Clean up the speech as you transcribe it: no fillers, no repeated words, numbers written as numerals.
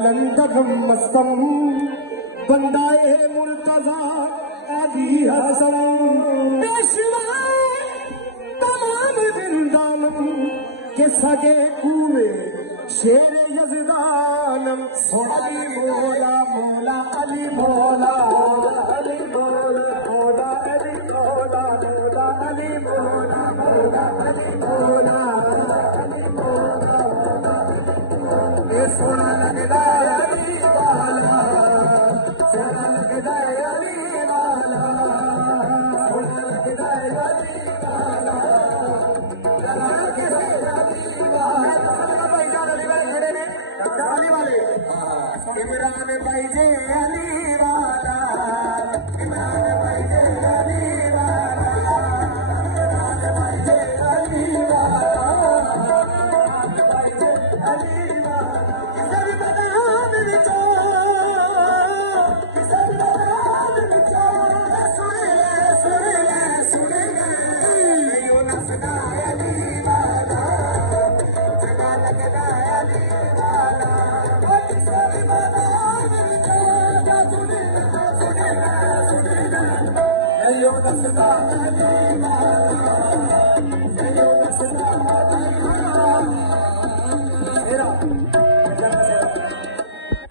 बुलंदम मस्तम बंदाए मुर्तजा आदि हसन पेशवाए तमाम जिंदानम के सगे कुए शेर यजदानम अली मौला मौला अली मौला अली मौला मौला अली मौला मौला अली मौला मौला अली मौला अली मौला ये सोना लगदा अली वाला सोना लगदा अली वाला सोना लगदा अली वाला अली वाले इमरान भाई जे अली वाला इमरान भाई जे अली वाला इमरान भाई जे अली वाला इमरान भाई जे अली वाला किसे भी मैदान विचो किसे भी मैदान विचो सुन ले यो नसदा अली वाला जगा लगदा अली वाला किसे भी मैदान विचो सुन ले यो नसदा अली